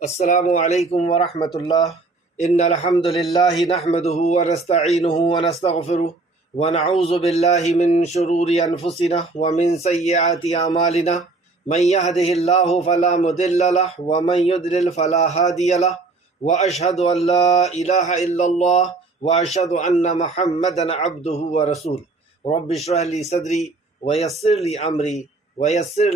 السلام علیکم ورحمۃ اللہ۔ ان الحمد للہ نحمده ونستعینه ونستغفره ونعوذ باللہ من شرور انفسنا ومن سیئات اعمالنا من يهده الله فلا مضل له ومن يضلل فلا هادي له واشهد ان لا اله الا الله واشهد ان محمدا عبده ورسوله رب اشرح لي صدري ويسر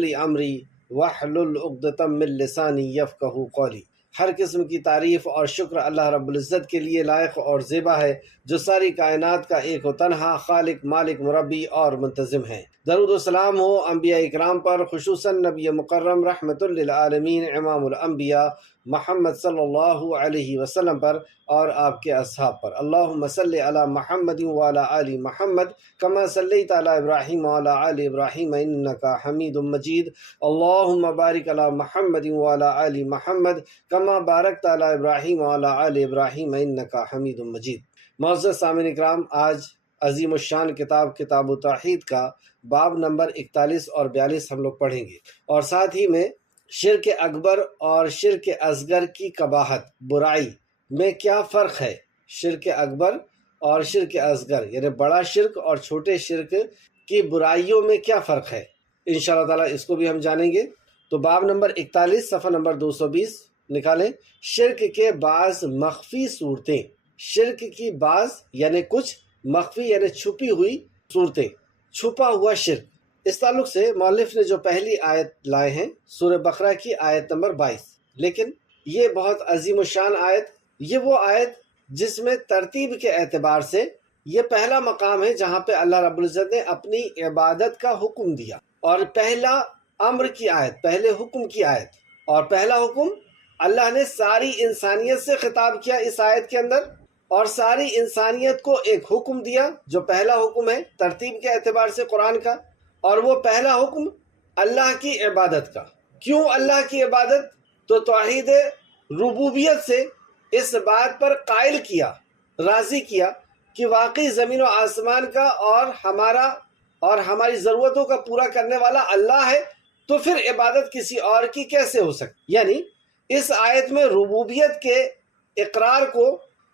لي امري واحلل عقدۃ من لسانی یفقہوا قولی۔ ہر قسم کی تعریف اور شکر اللہ رب العزت کے لیے لائق اور زیبا ہے، جو ساری کائنات کا ایک و تنہا خالق، مالک، مربی اور منتظم ہے۔ درود و سلام ہو انبیاء اکرام پر، خصوصاً نبی مکرم رحمت للعالمین امام الانبیاء محمد صلی اللہ علیہ وسلم پر اور آپ کے اصحاب پر۔ اللہم صلی علی محمد وعلی آل محمد کما صلیت علی ابراہیم وعلی آل ابراہیم انکا حمید مجید۔ اللہم بارک علی محمد وعلی آل محمد کما بارکت علی ابراہیم وعلی آل ابراہیم انکا حمید مجید۔ معزز سامعین اکرام، آج عظیم الشان کتاب التوحید کا باب نمبر 41 اور 42 ہم لوگ پڑھیں گے، اور ساتھ ہی میں شرک اکبر اور شرک اصغر کی قباحت، برائی میں کیا فرق ہے۔ شرک اکبر اور شرک اصغر یعنی بڑا شرک اور چھوٹے شرک کی برائیوں میں کیا فرق ہے، انشاءاللہ تعالی اس کو بھی ہم جانیں گے۔ تو باب نمبر 41 صفحہ نمبر 220 نکالیں۔ شرک کے بعض مخفی صورتیں، شرک کی بعض یعنی کچھ، مخفی یعنی چھپی ہوئی صورتیں، چھپا ہوا شرک۔ اس تعلق سے مؤلف نے جو پہلی آیت لائے ہیں سورہ بقرہ کی آیت نمبر 22، لیکن یہ بہت عظیم الشان آیت، یہ وہ آیت جس میں ترتیب کے اعتبار سے یہ پہلا مقام ہے جہاں پہ اللہ رب العزت نے اپنی عبادت کا حکم دیا، اور پہلا امر کی آیت، پہلے حکم کی آیت، اور پہلا حکم اللہ نے ساری انسانیت سے خطاب کیا اس آیت کے اندر، اور ساری انسانیت کو ایک حکم دیا جو پہلا حکم ہے ترتیب کے اعتبار سے قرآن کا، اور وہ پہلا حکم اللہ کی عبادت کا۔ کیوں اللہ کی عبادت؟ تو توحید ربوبیت سے اس بات پر قائل کیا، راضی کیا کہ واقعی زمین و آسمان کا اور ہماری ضرورتوں کا پورا کرنے والا اللہ ہے، تو پھر عبادت کسی اور کی کیسے ہو سکتی؟ یعنی اس آیت میں ربوبیت کے اقرار کو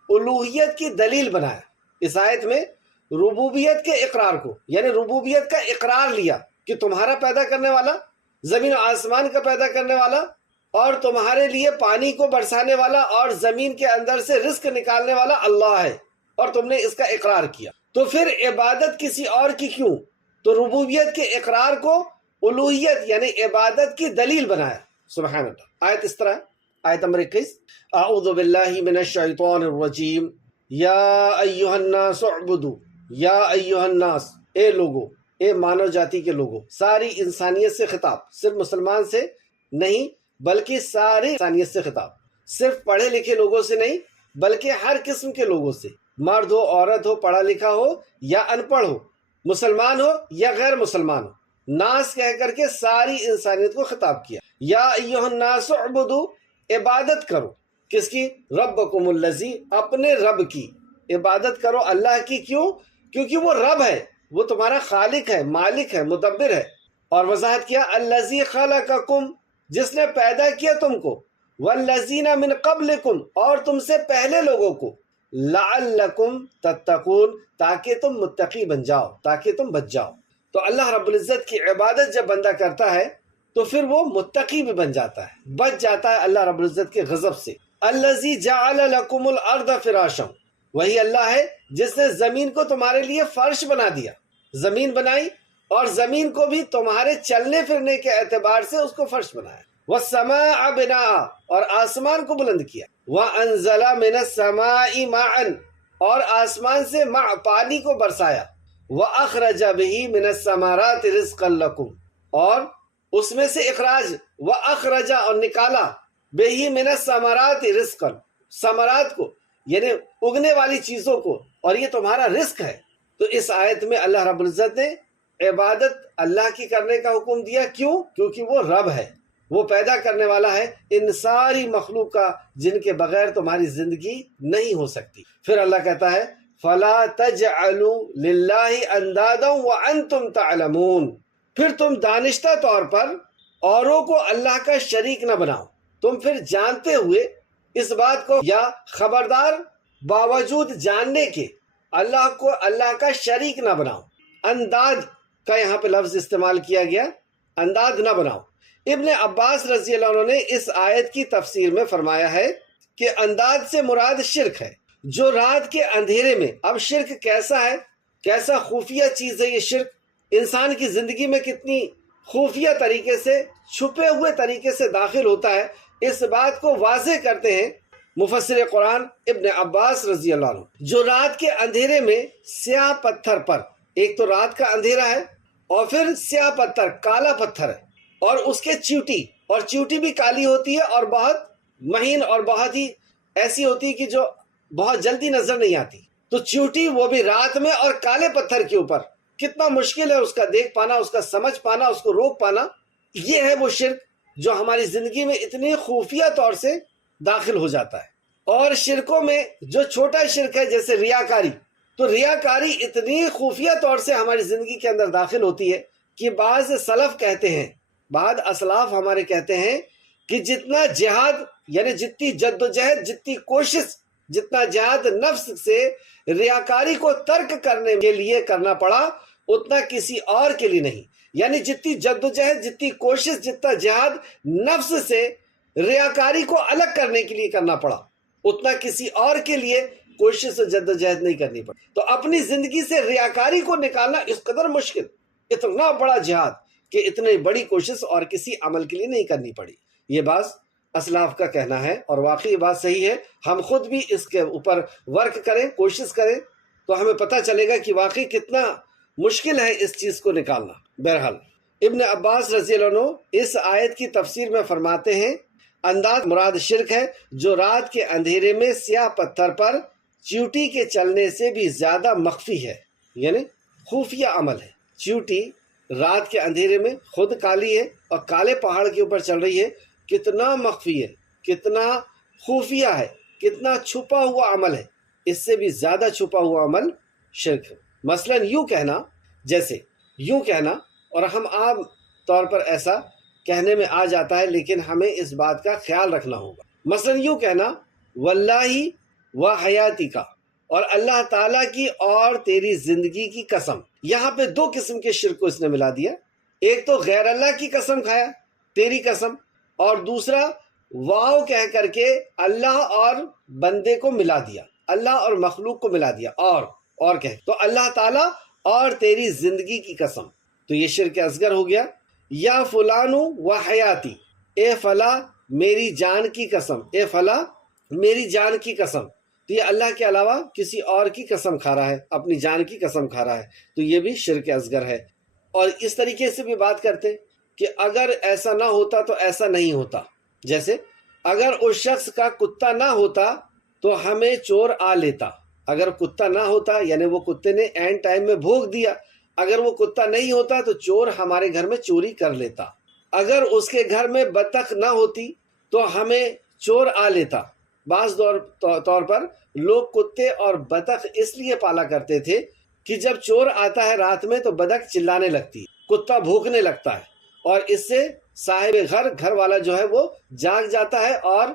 الوہیت کی دلیل بنایا۔ اس آیت میں ربوبیت کے اقرار کو یعنی ربوبیت کا اقرار لیا کہ تمہارا پیدا کرنے والا، زمین و آسمان کا پیدا کرنے والا، اور تمہارے لیے پانی کو برسانے والا اور زمین کے اندر سے رزق نکالنے والا اللہ ہے، اور تم نے اس کا اقرار کیا، تو پھر عبادت کسی اور کی کیوں؟ تو ربوبیت کے اقرار کو الوہیت یعنی عبادت کی دلیل بنایا۔ سبحان اللہ۔ آیت اس طرح، آیت نمبر 21، اعوذ باللہ من الشیطان الرجیم، یا ایہا الناس اعبدوا، یا ایہا الناس، اے لوگو، اے مانو جاتی کے لوگو، ساری انسانیت سے خطاب، صرف مسلمان سے نہیں بلکہ ساری انسانیت سے خطاب، صرف پڑھے لکھے لوگوں سے نہیں بلکہ ہر قسم کے لوگوں سے، مرد ہو، عورت ہو، پڑھا لکھا ہو یا ان پڑھ ہو، مسلمان ہو یا غیر مسلمان ہو، ناس کہہ کر کے ساری انسانیت کو خطاب کیا۔ یا ایہا الناس اعبدوا، عبادت کرو، کس کی؟ ربکم الذی، اپنے رب کی عبادت کرو، اللہ کی۔ کیوں؟ کیونکہ وہ رب ہے، وہ تمہارا خالق ہے، مالک ہے، مدبر ہے۔ اور وضاحت کیا، الذی خلقکم، جس نے پیدا کیا تم کو، والذین من قبلکم، اور تم سے پہلے لوگوں کو، لعلکم تتقون، تاکہ تم متقی بن جاؤ، تاکہ تم بچ جاؤ۔ تو اللہ رب العزت کی عبادت جب بندہ کرتا ہے تو پھر وہ متقی بھی بن جاتا ہے، بچ جاتا ہے اللہ رب العزت کے غضب سے۔ الذی جعل لکم الارض فراشا، وہی اللہ ہے جس نے زمین کو تمہارے لیے فرش بنا دیا، زمین بنائی، اور زمین کو بھی تمہارے چلنے پھرنے کے اعتبار سے اس کو فرش بنایا۔ والسماء بناء، اور آسمان کو بلند کیا۔ وانزل من السماء ماء، اور آسمان سے پانی کو برسایا۔ واخرج به من الثمرات رزقا لکم، اور اس میں سے اخراج، واخرج، اور نکالا، به من الثمرات رزقا، ثمرات کو یعنی اگنے والی چیزوں کو، اور یہ تمہارا رزق ہے۔ تو اس آیت میں اللہ رب العزت نے عبادت اللہ کی کرنے کا حکم دیا۔ کیوں؟ کیونکہ وہ رب ہے، وہ پیدا کرنے والا ہے ان ساری مخلوق کا، جن کے بغیر تمہاری زندگی نہیں ہو سکتی۔ پھر اللہ کہتا ہے فَلَا تَجْعَلُوا لِلَّهِ أَنْدَادًا وَأَنْتُمْ تَعْلَمُونَ، پھر تم دانشتہ طور پر اوروں کو اللہ کا شریک نہ بناؤ، تم پھر جانتے ہوئے اس بات کو یا خبردار باوجود جاننے کے اللہ کو اللہ کا شریک نہ بناؤ۔ انداز کا یہاں پہ لفظ استعمال کیا گیا، انداز نہ بناؤ۔ ابن عباس رضی اللہ عنہ نے اس آیت کی تفسیر میں فرمایا ہے کہ انداز سے مراد شرک ہے، جو رات کے اندھیرے میں، اب شرک کیسا ہے، کیسا خفیہ چیز ہے یہ شرک، انسان کی زندگی میں کتنی خفیہ طریقے سے، چھپے ہوئے طریقے سے داخل ہوتا ہے، اس بات کو واضح کرتے ہیں مفسر قرآن ابن عباس رضی اللہ عنہ۔ جو رات کے اندھیرے میں سیاہ پتھر پر، ایک تو رات کا اندھیرا ہے اور پھر سیاہ پتھر، کالا پتھر ہے، اور اس کے چیوٹی، اور چیوٹی بھی کالی ہوتی ہے اور بہت مہین اور بہت ہی ایسی ہوتی ہے کہ جو بہت جلدی نظر نہیں آتی، تو چیوٹی وہ بھی رات میں اور کالے پتھر کے اوپر، کتنا مشکل ہے اس کا دیکھ پانا، اس کا سمجھ پانا، اس کو روک پانا۔ یہ ہے وہ شرک جو ہماری زندگی میں اتنی خفیہ طور سے داخل ہو جاتا ہے۔ اور شرکوں میں جو چھوٹا شرک ہے جیسے ریاکاری، تو ریاکاری اتنی خفیہ طور سے ہماری زندگی کے اندر داخل ہوتی ہے کہ بعض سلف کہتے ہیں، بعض اسلاف ہمارے کہتے ہیں کہ جتنا جہاد، یعنی جتنی جد و جہد، جتنی کوشش، جتنا جہاد نفس سے ریاکاری کو ترک کرنے کے لیے کرنا پڑا، اتنا کسی اور کے لیے نہیں۔ یعنی جتنی جد و جہد، جتنی کوشش، جتنا جہاد نفس سے ریاکاری کو الگ کرنے کے لیے کرنا پڑا، اتنا کسی اور کے لیے کوشش و جد و جہد نہیں کرنی پڑی۔ تو اپنی زندگی سے ریاکاری کو نکالنا اس قدر مشکل، اتنا بڑا جہاد کہ اتنی بڑی کوشش اور کسی عمل کے لیے نہیں کرنی پڑی۔ یہ بات اسلاف کا کہنا ہے اور واقعی یہ بات صحیح ہے۔ ہم خود بھی اس کے اوپر ورک کریں، کوشش کریں، تو ہمیں پتہ چلے گا کہ واقعی کتنا مشکل ہے اس چیز کو نکالنا۔ بہرحال ابن عباس رضی اللہ عنہ اس آیت کی تفسیر میں فرماتے ہیں انداز مراد شرک ہے جو رات کے اندھیرے میں سیاہ پتھر پر چیوٹی کے چلنے سے بھی زیادہ مخفی ہے، یعنی خفیہ عمل ہے۔ چیوٹی رات کے اندھیرے میں خود کالی ہے اور کالے پہاڑ کے اوپر چل رہی ہے، کتنا مخفی ہے، کتنا خفیہ ہے، کتنا چھپا ہوا عمل ہے۔ اس سے بھی زیادہ چھپا ہوا عمل شرک ہے۔ مثلا یوں کہنا، جیسے یوں کہنا، اور ہم عام طور پر ایسا کہنے میں آ جاتا ہے لیکن ہمیں اس بات کا خیال رکھنا ہوگا۔ مثلا یوں کہنا واللہ و حیاتی کا، اور اللہ تعالیٰ کی اور تیری زندگی کی قسم۔ یہاں پہ دو قسم کے شرک کو اس نے ملا دیا، ایک تو غیر اللہ کی قسم کھایا، تیری قسم، اور دوسرا واو کہہ کر کے اللہ اور بندے کو ملا دیا، اللہ اور مخلوق کو ملا دیا، اور کہہ تو اللہ تعالیٰ اور تیری زندگی کی قسم، تو یہ شرک اصغر ہو گیا۔ یا فلانو و حیاتی، اے فلاں میری جان کی قسم، اے فلاں میری جان کی قسم، تو یہ اللہ کے علاوہ کسی اور کی قسم کھا رہا ہے، اپنی جان کی قسم کھا رہا ہے، تو یہ بھی شرک اصغر ہے۔ اور اس طریقے سے بھی بات کرتے کہ اگر ایسا نہ ہوتا تو ایسا نہیں ہوتا، جیسے اگر اس شخص کا کتا نہ ہوتا تو ہمیں چور آ لیتا، اگر کتا نہ ہوتا یعنی وہ کتے نے عین ٹائم میں بھونک دیا، اگر وہ کتا نہیں ہوتا تو چور ہمارے گھر میں چوری کر لیتا، اگر اس کے گھر میں بطخ نہ ہوتی تو ہمیں چور آ لیتا۔ بعض طور پر لوگ کتے اور بطخ اس لیے پالا کرتے تھے کہ جب چور آتا ہے رات میں تو بطخ چلانے لگتی ہے، کتا بھونکنے لگتا ہے، اور اس سے صاحب گھر والا جو ہے وہ جاگ جاتا ہے اور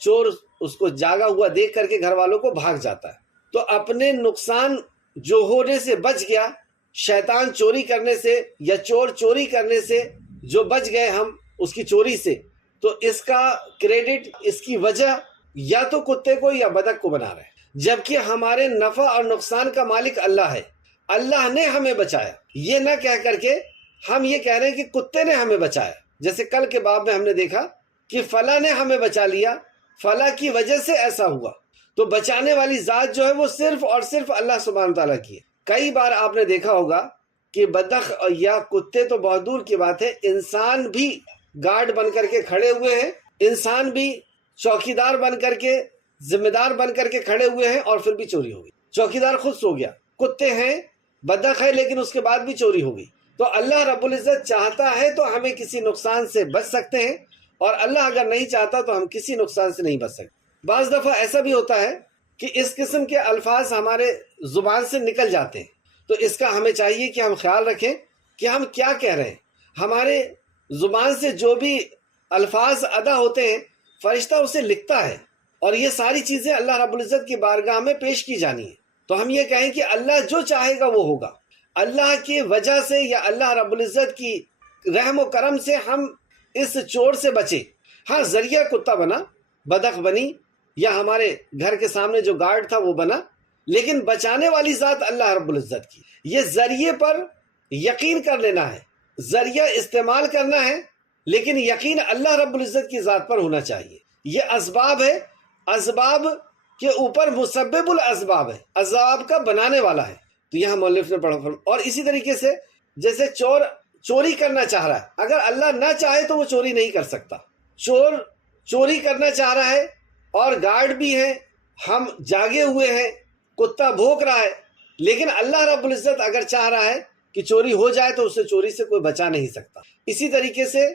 چور اس کو جاگا ہوا دیکھ کر کے گھر والوں کو بھاگ جاتا ہے۔ تو اپنے نقصان جو ہونے سے بچ گیا، شیطان چوری کرنے سے یا چور چوری کرنے سے جو بچ گئے ہم اس کی چوری سے، تو اس کا کریڈٹ، اس کی وجہ یا تو کتے کو یا بطخ کو بنا رہے ہیں، جبکہ ہمارے نفع اور نقصان کا مالک اللہ ہے، اللہ نے ہمیں بچایا۔ یہ نہ کہہ کر کے ہم یہ کہہ رہے ہیں کہ کتے نے ہمیں بچایا، جیسے کل کے باب میں ہم نے دیکھا کہ فلاں نے ہمیں بچا لیا، فلاں کی وجہ سے ایسا ہوا، تو بچانے والی ذات جو ہے وہ صرف اور صرف اللہ سبحانہ تعالیٰ کی ہے۔ کئی بار آپ نے دیکھا ہوگا کہ بطخ یا کتے تو بہت دور کی بات ہے، انسان بھی گارڈ بن کر کے کھڑے ہوئے ہیں، انسان بھی چوکیدار بن کر کے، ذمہ دار بن کر کے کھڑے ہوئے ہیں، اور پھر بھی چوری ہو گئی، چوکیدار خود سو گیا، کتے ہیں، بطخ ہے، لیکن اس کے بعد بھی چوری ہو گئی۔ تو اللہ رب العزت چاہتا ہے تو ہمیں کسی نقصان سے بچ سکتے ہیں، اور اللہ اگر نہیں چاہتا تو ہم کسی نقصان سے نہیں بچ سکتے۔ بعض دفعہ ایسا بھی ہوتا ہے کہ اس قسم کے الفاظ ہمارے زبان سے نکل جاتے ہیں، تو اس کا ہمیں چاہیے کہ ہم خیال رکھیں کہ ہم کیا کہہ رہے ہیں۔ ہمارے زبان سے جو بھی الفاظ ادا ہوتے ہیں فرشتہ اسے لکھتا ہے، اور یہ ساری چیزیں اللہ رب العزت کی بارگاہ میں پیش کی جانی ہے۔ تو ہم یہ کہیں کہ اللہ جو چاہے گا وہ ہوگا۔ اللہ کی وجہ سے یا اللہ رب العزت کی رحم و کرم سے ہم اس چور سے بچے۔ ہاں، ذریعہ کتا بنا، بدخ بنی، یا ہمارے گھر کے سامنے جو گارڈ تھا وہ بنا، لیکن بچانے والی ذات اللہ رب العزت کی۔ یہ ذریعے پر یقین کر لینا ہے، ذریعہ استعمال کرنا ہے، لیکن یقین اللہ رب العزت کی ذات پر ہونا چاہیے۔ یہ اسباب ہے، اسباب کے اوپر مسبب الاسباب ہے، اسباب کا بنانے والا ہے۔ تو یہاں مؤلف نے پڑھا۔ اور اسی طریقے سے جیسے چور چوری کرنا چاہ رہا ہے، اگر اللہ نہ چاہے تو وہ چوری نہیں کر سکتا۔ چور چوری کرنا چاہ رہا ہے اور گارڈ بھی ہیں، ہم جاگے ہوئے ہیں، کتا بھونک رہا ہے، لیکن اللہ رب العزت اگر چاہ رہا ہے کہ چوری ہو جائے تو اسے چوری سے کوئی بچا نہیں سکتا۔ اسی طریقے سے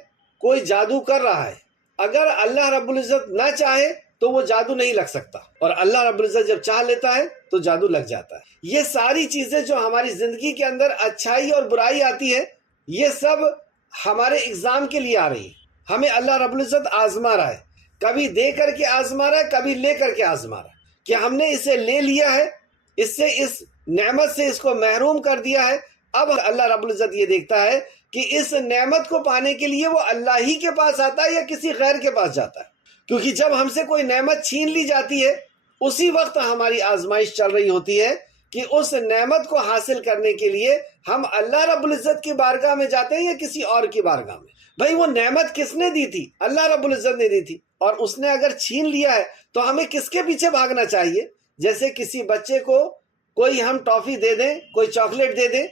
کوئی جادو کر رہا ہے، اگر اللہ رب العزت نہ چاہے تو وہ جادو نہیں لگ سکتا، اور اللہ رب العزت جب چاہ لیتا ہے تو جادو لگ جاتا ہے۔ یہ ساری چیزیں جو ہماری زندگی کے اندر اچھائی اور برائی آتی ہے، یہ سب ہمارے اگزام کے لیے آ رہی ہے۔ ہمیں اللہ رب العزت آزما رہا ہے، کبھی دے کر کے آزما رہا ہے، کبھی لے کر کے آزما رہا ہے، کہ ہم نے اسے لے لیا ہے، اس سے اس نعمت سے اس کو محروم کر دیا ہے۔ اب اللہ رب العزت یہ دیکھتا ہے کہ اس نعمت کو پانے کے لیے وہ اللہ ہی کے پاس آتا ہے یا کسی غیر کے پاس جاتا ہے، کیونکہ جب ہم سے کوئی نعمت چھین لی جاتی ہے اسی وقت ہماری آزمائش چل رہی ہوتی ہے کہ اس نعمت کو حاصل کرنے کے لیے ہم اللہ رب العزت کی بارگاہ میں جاتے ہیں یا کسی اور کی بارگاہ میں۔ بھائی وہ نعمت کس نے دی تھی؟ اللہ رب العزت نے دی تھی، اور اس نے اگر چھین لیا ہے تو ہمیں کس کے پیچھے بھاگنا چاہیے؟ جیسے کسی بچے کو کوئی ہم ٹافی دے دیں، کوئی چاکلیٹ دے دیں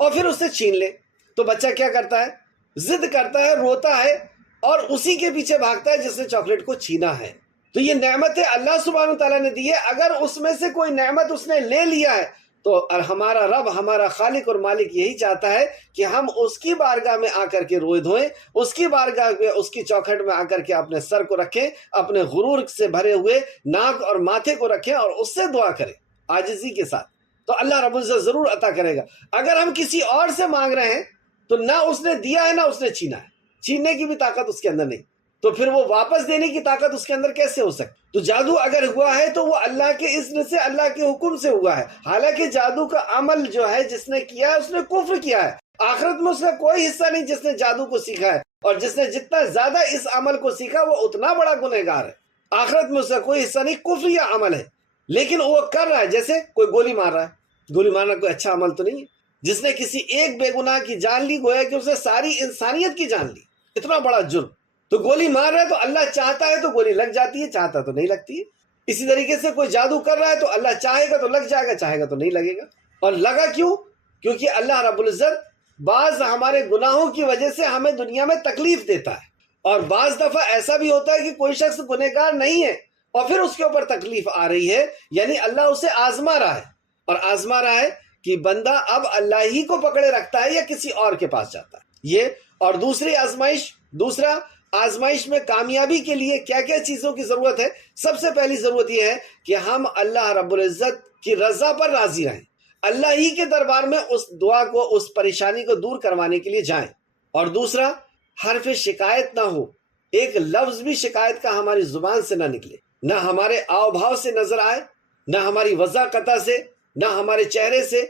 اور پھر اس سے چھین لے، تو بچہ کیا کرتا ہے؟ ضد کرتا ہے، روتا ہے، اور اسی کے پیچھے بھاگتا ہے جس نے چاکلیٹ کو چھینا ہے۔ تو یہ نعمتیں اللہ سبحانہ تعالیٰ نے دی ہے، اگر اس میں سے کوئی نعمت اس نے لے لیا ہے تو ہمارا رب، ہمارا خالق اور مالک یہی چاہتا ہے کہ ہم اس کی بارگاہ میں آ کر کے روئے دھوئیں، اس کی بارگاہ میں، اس کی چوکھٹ میں آ کر کے اپنے سر کو رکھیں، اپنے غرور سے بھرے ہوئے ناک اور ماتھے کو رکھیں اور اس سے دعا کریں عاجزی کے ساتھ، تو اللہ رب العزت ضرور عطا کرے گا۔ اگر ہم کسی اور سے مانگ رہے ہیں تو نہ اس نے دیا ہے نہ اس نے چھینا ہے، چھیننے کی بھی طاقت اس کے اندر نہیں، تو پھر وہ واپس دینے کی طاقت اس کے اندر کیسے ہو سکتی؟ تو جادو اگر ہوا ہے تو وہ اللہ کے اذن سے، اللہ کے حکم سے ہوا ہے۔ حالانکہ جادو کا عمل جو ہے جس نے کیا ہے اس نے کفر کیا ہے، آخرت میں اس کا کوئی حصہ نہیں جس نے جادو کو سیکھا ہے، اور جس نے جتنا زیادہ اس عمل کو سیکھا وہ اتنا بڑا گنہگار ہے۔ آخرت میں اس کا کوئی حصہ نہیں، کفر یا عمل ہے، لیکن وہ کر رہا ہے۔ جیسے کوئی گولی مار رہا ہے، گولی مارنا کوئی اچھا عمل تو نہیں ہے۔ جس نے کسی ایک بے گناہ کی جان لی، گویا کہ اس نے ساری انسانیت کی جان لی، اتنا بڑا جرم۔ تو گولی مار رہا ہے تو اللہ چاہتا ہے تو گولی لگ جاتی ہے، چاہتا تو نہیں لگتی ہے۔ اسی طریقے سے کوئی جادو کر رہا ہے تو اللہ چاہے گا تو لگ جائے گا، چاہے گا تو نہیں لگے گا۔ اور لگا کیوں؟ کیونکہ اللہ رب العزت بعض ہمارے گناہوں کی وجہ سے ہمیں دنیا میں تکلیف دیتا ہے، اور بعض دفعہ ایسا بھی ہوتا ہے کہ کوئی شخص گنہگار نہیں ہے اور پھر اس کے اوپر تکلیف آ رہی ہے، یعنی اللہ اسے آزما رہا ہے، اور آزما رہا ہے کہ بندہ اب اللہ ہی کو پکڑے رکھتا ہے یا کسی اور کے پاس جاتا ہے۔ یہ اور دوسری آزمائش، دوسرا آزمائش میں کامیابی کے لیے کیا کیا چیزوں کی ضرورت ہے؟ سب سے پہلی ضرورت یہ ہے کہ ہم اللہ رب العزت کی رضا پر راضی رہیں، اللہ ہی کے دربار میں اس دعا کو، اس پریشانی کو دور کروانے کے لیے جائیں۔ اور دوسرا، حرف شکایت نہ ہو، ایک لفظ بھی شکایت کا ہماری زبان سے نہ نکلے، نہ ہمارے آؤ بھاؤ سے نظر آئے، نہ ہماری وضاقتہ سے، نہ ہمارے چہرے سے۔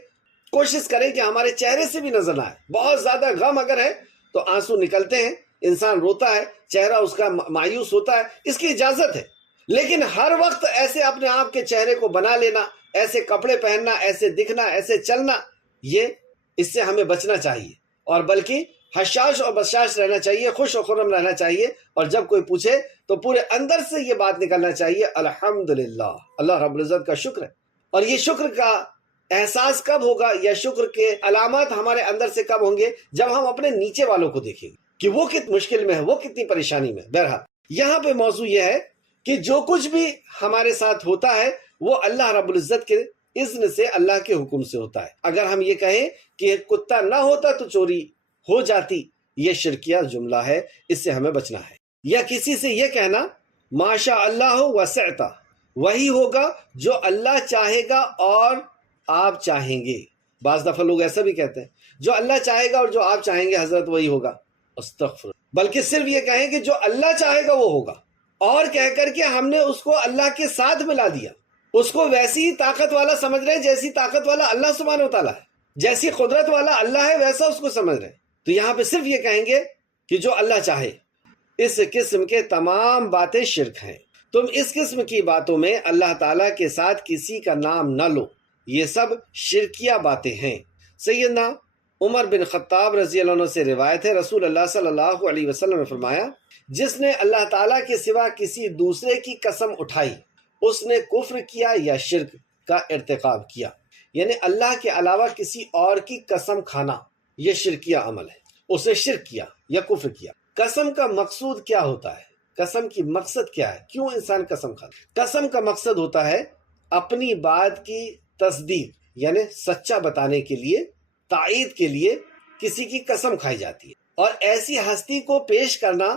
کوشش کریں کہ ہمارے چہرے سے بھی نظر نہ آئے۔ بہت زیادہ غم اگر ہے تو آنسو نکلتے ہیں، انسان روتا ہے، چہرہ اس کا مایوس ہوتا ہے، اس کی اجازت ہے، لیکن ہر وقت ایسے اپنے آپ کے چہرے کو بنا لینا، ایسے کپڑے پہننا، ایسے دکھنا، ایسے چلنا، یہ اس سے ہمیں بچنا چاہیے، اور بلکہ حشاش اور بشاش رہنا چاہیے، خوش و خرم رہنا چاہیے، اور جب کوئی پوچھے تو پورے اندر سے یہ بات نکلنا چاہیے، الحمدللہ، اللہ رب العزت کا شکر ہے۔ اور یہ شکر کا احساس کب ہوگا، یا شکر کے علامات ہمارے اندر سے کب ہوں گے؟ جب ہم اپنے نیچے والوں کو دیکھیں گے کہ وہ کتنی مشکل میں ہے، وہ کتنی پریشانی میں ہے۔ بہرحال یہاں پہ موضوع یہ ہے کہ جو کچھ بھی ہمارے ساتھ ہوتا ہے وہ اللہ رب العزت کے اذن سے، اللہ کے حکم سے ہوتا ہے۔ اگر ہم یہ کہیں کہ کتا نہ ہوتا تو چوری ہو جاتی، یہ شرکیہ جملہ ہے، اس سے ہمیں بچنا ہے۔ یا کسی سے یہ کہنا ماشاء اللہ وسعت، وہی ہوگا جو اللہ چاہے گا اور آپ چاہیں گے۔ بعض دفعہ لوگ ایسا بھی کہتے ہیں جو اللہ چاہے گا اور جو آپ چاہیں گے حضرت وہی ہوگا، استغفر۔ بلکہ صرف یہ کہیں کہ جو اللہ چاہے گا وہ ہوگا، اور کہہ کر کے ہم نے اس کو اللہ کے ساتھ ملا دیا، اس کو ویسی ہی طاقت والا سمجھ رہے ہیں جیسی طاقت والا اللہ سبحانہ و تعالیٰ ہے، جیسی قدرت والا اللہ ہے ویسا اس کو سمجھ رہے ہیں۔ تو یہاں پہ صرف یہ کہیں گے کہ جو اللہ چاہے۔ اس قسم کے تمام باتیں شرک ہیں۔ تم اس قسم کی باتوں میں اللہ تعالیٰ کے ساتھ کسی کا نام نہ لو، یہ سب شرکیہ باتیں ہیں۔ سیدنا عمر بن خطاب رضی اللہ عنہ سے روایت ہے، رسول اللہ صلی اللہ علیہ وسلم نے فرمایا، جس نے اللہ تعالیٰ کے سوا کسی دوسرے کی قسم اٹھائی اس نے کفر کیا یا شرک کا ارتکاب کیا۔ یعنی اللہ کے علاوہ کسی اور کی قسم کھانا یہ شرکیہ عمل ہے، اس نے شرک کیا یا کفر کیا۔ قسم کا مقصود کیا ہوتا ہے؟ قسم کی مقصد کیا ہے؟ کیوں انسان قسم کھاتا ہے؟ قسم کا مقصد ہوتا ہے اپنی بات کی تصدیق، یعنی سچا بتانے کے لیے، تائید کے لیے کسی کی قسم کھائی جاتی ہے، اور ایسی ہستی کو پیش کرنا،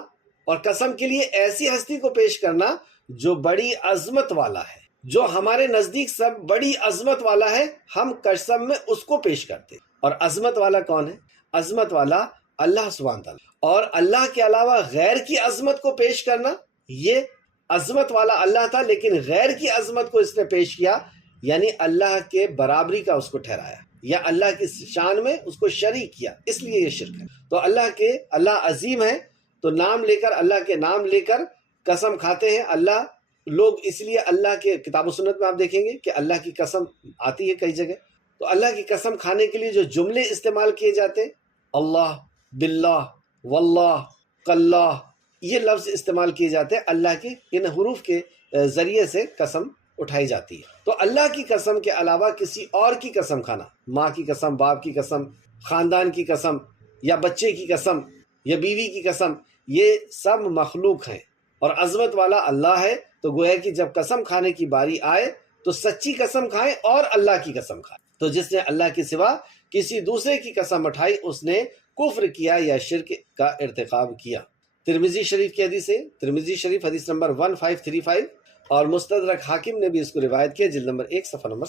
اور قسم کے لیے ایسی ہستی کو پیش کرنا جو بڑی عظمت والا ہے، جو ہمارے نزدیک سب بڑی عظمت والا ہے، ہم قسم میں اس کو پیش کرتے ہیں۔ اور عظمت والا کون ہے؟ عظمت والا اللہ سبحانہ تعالیٰ۔ اور اللہ کے علاوہ غیر کی عظمت کو پیش کرنا، یہ عظمت والا اللہ تھا لیکن غیر کی عظمت کو اس نے پیش کیا، یعنی اللہ کے برابری کا اس کو ٹھہرایا، یا اللہ کی شان میں اس کو شریک کیا، اس لیے یہ شرک ہے۔ تو اللہ عظیم ہے، تو نام لے کر، اللہ کے نام لے کر قسم کھاتے ہیں۔ اللہ لوگ اس لیے اللہ کے کتاب و سنت میں آپ دیکھیں گے کہ اللہ کی قسم آتی ہے کئی جگہ، تو اللہ کی قسم کھانے کے لیے جو جملے استعمال کیے جاتے ہیں، اللہ، باللہ، واللہ، کاللہ، یہ لفظ استعمال کیے جاتے ہیں، اللہ کے ان حروف کے ذریعے سے قسم اٹھائی جاتی ہے۔ تو اللہ کی قسم کے علاوہ کسی اور کی قسم کھانا، ماں کی قسم، باپ کی قسم، خاندان کی قسم، یا بچے کی قسم، یا بیوی کی قسم، یہ سب مخلوق ہیں، اور عظمت والا اللہ ہے۔ تو گویا کہ جب قسم کھانے کی باری آئے تو سچی قسم کھائیں اور اللہ کی قسم کھائیں۔ تو جس نے اللہ کے سوا کسی دوسرے کی قسم اٹھائی اس نے کفر کیا یا شرک کا ارتکاب کیا۔ ترمذی شریف کی حدیث ہے، ترمذی شریف حدیث نمبر 1535، اور مستدرک حاکم نے بھی اس کو روایت کیا، جلد نمبر 1 صفحہ نمبر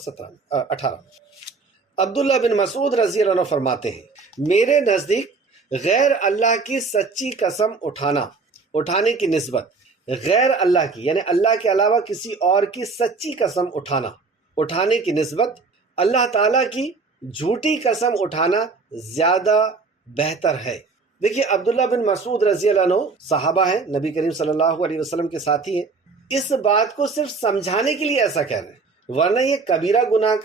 18۔ عبداللہ بن مسعود رضی اللہ عنہ فرماتے ہیں، میرے نزدیک غیر اللہ کی سچی قسم اٹھانے کی نسبت، غیر اللہ کی یعنی اللہ کے علاوہ کسی اور کی سچی قسم اٹھانے کی نسبت اللہ تعالیٰ کی جھوٹی قسم اٹھانا زیادہ بہتر ہے۔ دیکھیے، عبداللہ بن مسعود رضی اللہ عنہ صحابہ ہیں، نبی کریم صلی اللہ علیہ وسلم کے ساتھی ہیں، اس بات کو صرف سمجھانے کے لیے ایسا کہہ رہے ہیں، ورنہ یہ کبیرہ گناہ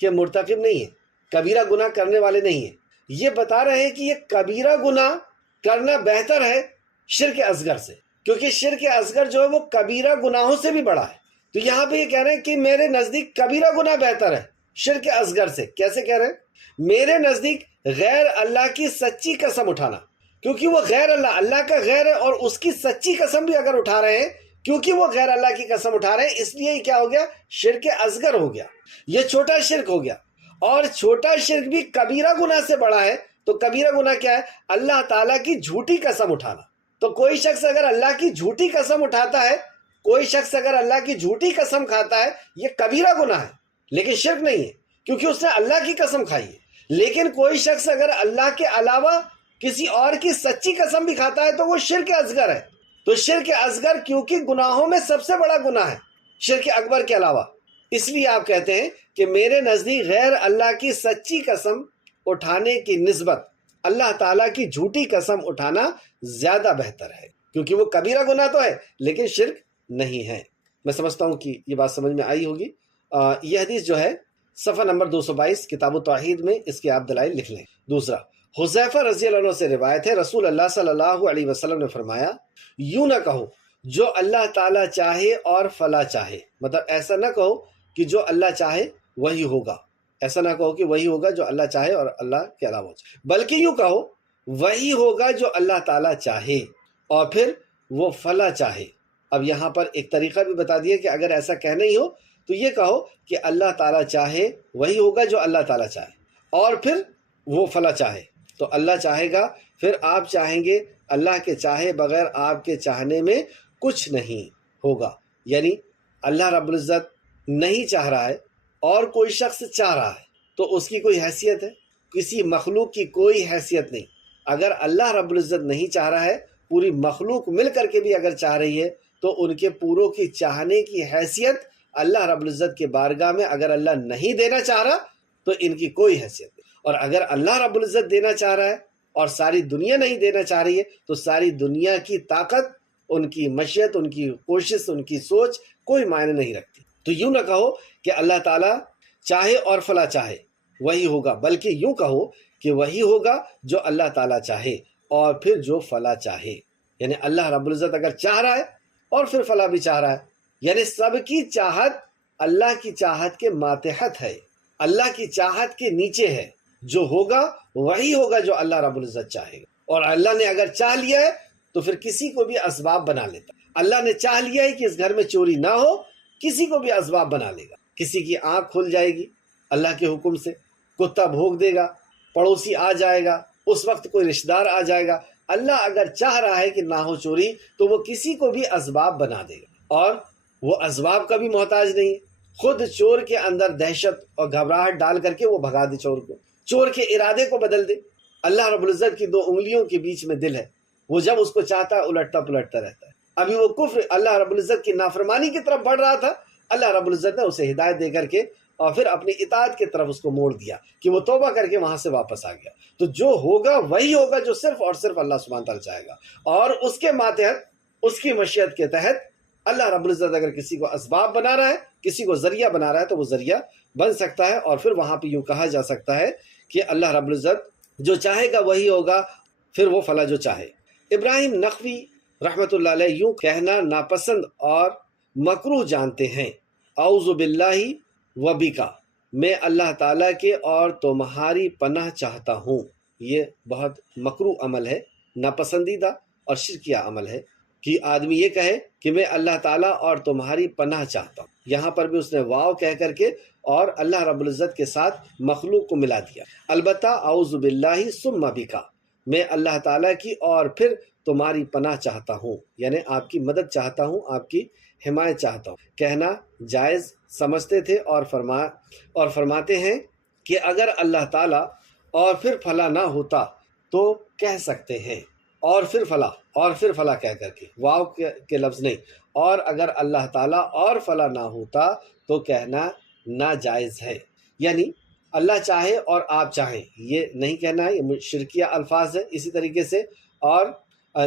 کے مرتکب نہیں ہے، کبیرہ گناہ کرنے والے نہیں ہیں۔ یہ بتا رہے ہیں کہ یہ کبیرہ گناہ کرنا بہتر ہے شرک اصغر سے، کیونکہ شرک اصغر جو ہے وہ کبیرہ گناہوں سے بھی بڑا ہے۔ تو یہاں پہ یہ کہہ رہے ہیں کہ میرے نزدیک کبیرہ گناہ بہتر ہے شرک اصغر سے۔ کیسے کہہ رہے ہیں؟ میرے نزدیک غیر اللہ کی سچی قسم اٹھانا، کیونکہ وہ غیر اللہ کا غیر ہے، اور اس کی سچی قسم بھی اگر اٹھا رہے ہیں کیونکہ وہ غیر اللہ کی قسم اٹھا رہے ہیں، اس لیے یہ کیا ہو گیا؟ شرک اصغر ہو گیا، یہ چھوٹا شرک ہو گیا۔ اور چھوٹا شرک بھی کبیرہ گناہ سے بڑا ہے۔ تو کبیرہ گناہ کیا ہے؟ اللہ تعالیٰ کی جھوٹی قسم اٹھانا۔ تو کوئی شخص اگر اللہ کی جھوٹی قسم اٹھاتا ہے، کوئی شخص اگر اللہ کی جھوٹی قسم کھاتا ہے، یہ کبیرہ گناہ ہے، لیکن شرک نہیں ہے، کیونکہ اس نے اللہ کی قسم کھائی ہے۔ لیکن کوئی شخص اگر اللہ کے علاوہ کسی اور کی سچی قسم بھی کھاتا ہے تو وہ شرک اصغر ہے۔ تو شرک اصغر کیونکہ گناہوں میں سب سے بڑا گناہ ہے شرک اکبر کے علاوہ، اس لیے آپ کہتے ہیں کہ میرے نزدیک غیر اللہ کی سچی قسم اٹھانے کی نسبت اللہ تعالیٰ کی جھوٹی قسم اٹھانا زیادہ بہتر ہے، کیونکہ وہ کبیرہ گناہ تو ہے لیکن شرک نہیں ہے۔ میں سمجھتا ہوں کہ یہ بات سمجھ میں آئی ہوگی۔ یہ حدیث جو ہے صفحہ نمبر 222 کتاب التوحید میں اس کے آپ دلائل لکھ لیں۔ دوسرا، حذیفہ رضی اللہ عنہ سے روایت ہے، رسول اللہ صلی اللہ علیہ وسلم نے فرمایا، یوں نہ کہو جو اللہ تعالیٰ چاہے اور فلا چاہے، مطلب ایسا نہ کہو کہ جو اللہ چاہے وہی ہوگا، ایسا نہ کہو کہ وہی ہوگا جو اللہ چاہے اور اللہ کے علاوہ چاہے، بلکہ یوں کہو وہی ہوگا جو اللہ تعالیٰ چاہے اور پھر وہ فلا چاہے۔ اب یہاں پر ایک طریقہ بھی بتا دیا کہ اگر ایسا کہنا ہی ہو تو یہ کہو کہ اللہ تعالیٰ چاہے وہی ہوگا جو اللہ تعالیٰ چاہے، اور پھر وہ فلا چاہے۔ تو اللہ چاہے گا، پھر آپ چاہیں گے، اللہ کے چاہے بغیر آپ کے چاہنے میں کچھ نہیں ہوگا۔ یعنی اللہ رب العزت نہیں چاہ رہا ہے اور کوئی شخص چاہ رہا ہے تو اس کی کوئی حیثیت ہے؟ کسی مخلوق کی کوئی حیثیت نہیں۔ اگر اللہ رب العزت نہیں چاہ رہا ہے، پوری مخلوق مل کر کے بھی اگر چاہ رہی ہے تو ان کے پوروں کی چاہنے کی حیثیت اللہ رب العزت کے بارگاہ میں اگر اللہ نہیں دینا چاہ رہا تو ان کی کوئی حیثیت نہیں، اور اگر اللہ رب العزت دینا چاہ رہا ہے اور ساری دنیا نہیں دینا چاہ رہی ہے تو ساری دنیا کی طاقت، ان کی مشیت، ان کی کوشش، ان کی سوچ کوئی معنی نہیں رکھتی۔ تو یوں نہ کہو کہ اللہ تعالیٰ چاہے اور فلا چاہے وہی ہوگا، بلکہ یوں کہو کہ وہی ہوگا جو اللہ تعالیٰ چاہے اور پھر جو فلا چاہے۔ یعنی اللہ رب العزت اگر چاہ رہا ہے اور پھر فلا بھی چاہ رہا ہے، یعنی سب کی چاہت اللہ کی چاہت کے ماتحت ہے، اللہ کی چاہت کے نیچے ہے۔ جو ہوگا وہی ہوگا جو اللہ رب العزت چاہے گا، اور اللہ نے اگر چاہ لیا ہے تو پھر کسی کو بھی اسباب بنا لیتا۔ اللہ نے چاہ لیا ہے کہ اس گھر میں چوری نہ ہو، کسی کو بھی اسباب بنا لے گا۔ کسی کی آنکھ کھل جائے گی اللہ کے حکم سے، کتا بھونک دے گا، پڑوسی آ جائے گا، اس وقت کوئی رشتہ دار آ جائے گا۔ اللہ اگر چاہ رہا ہے کہ نہ ہو چوری تو وہ کسی کو بھی اسباب بنا دے گا، اور وہ اسباب کا بھی محتاج نہیں ہے۔ خود چور کے اندر دہشت اور گھبراہٹ ڈال کر کے وہ بھگا دے چور کو، چور کے ارادے کو بدل دے۔ اللہ رب العزت کی 2 انگلیوں کے بیچ میں دل ہے، وہ جب اس کو چاہتا ہے الٹتا پلٹتا رہتا ہے۔ ابھی وہ کفر اللہ رب العزت کی نافرمانی کی طرف بڑھ رہا تھا، اللہ رب العزت نے اسے ہدایت دے کر کے اور پھر اپنی اطاعت کی طرف اس کو موڑ دیا کہ وہ توبہ کر کے وہاں سے واپس آ گیا۔ تو جو ہوگا وہی ہوگا جو صرف اور صرف اللہ سبحانہ تعالیٰ چاہے گا، اور اس کے ماتحت، اس کی مشیت کے تحت اللہ رب العزت اگر کسی کو اسباب بنا رہا ہے، کسی کو ذریعہ بنا رہا ہے تو وہ ذریعہ بن سکتا ہے، اور پھر وہاں پہ یوں کہا جا سکتا ہے کہ اللہ رب العزت جو چاہے گا وہی ہوگا، پھر وہ فلا جو چاہے۔ ابراہیم نقوی رحمۃ اللہ علیہ یوں کہنا ناپسند اور مکروہ جانتے ہیں: اعوذ باللہ و بکا، میں اللہ تعالیٰ کے اور تمہاری پناہ چاہتا ہوں۔ یہ بہت مکروہ عمل ہے، ناپسندیدہ اور شرکیہ عمل ہے کہ آدمی یہ کہے کہ میں اللہ تعالیٰ اور تمہاری پناہ چاہتا ہوں۔ یہاں پر بھی اس نے واو کہہ کر کے اور اللہ رب العزت کے ساتھ مخلوق کو ملا دیا۔ البتہ اعوذ باللہ ثم بکا، میں اللہ تعالیٰ کی اور پھر تمہاری پناہ چاہتا ہوں، یعنی آپ کی مدد چاہتا ہوں، آپ کی حمایت چاہتا ہوں، کہنا جائز سمجھتے تھے، اور فرماتے ہیں کہ اگر اللہ تعالیٰ اور پھر فلا نہ ہوتا تو کہہ سکتے ہیں، اور پھر فلا کہہ کر کے، واو کے لفظ نہیں، اور اگر اللہ تعالیٰ اور فلا نہ ہوتا تو کہنا ناجائز ہے۔ یعنی اللہ چاہے اور آپ چاہیں یہ نہیں کہنا ہے، یہ شرکیہ الفاظ ہے۔ اسی طریقے سے اور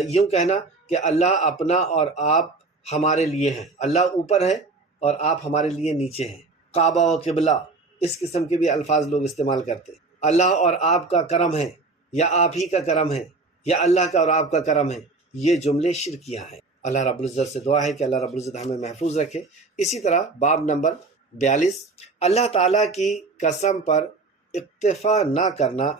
یوں کہنا کہ اللہ اپنا اور آپ ہمارے لیے ہیں، اللہ اوپر ہے اور آپ ہمارے لیے نیچے ہیں، کعبہ و قبلہ، اس قسم کے بھی الفاظ لوگ استعمال کرتے ہیں۔ اللہ اور آپ کا کرم ہے، یا آپ ہی کا کرم ہے، یا اللہ کا اور آپ کا کرم ہے، یہ جملے شرکیہ ہیں۔ اللہ رب العزت سے دعا ہے کہ اللہ رب العزت ہمیں محفوظ رکھے۔ اسی طرح باب نمبر 42، اللہ تعالیٰ کی قسم پر اکتفا نہ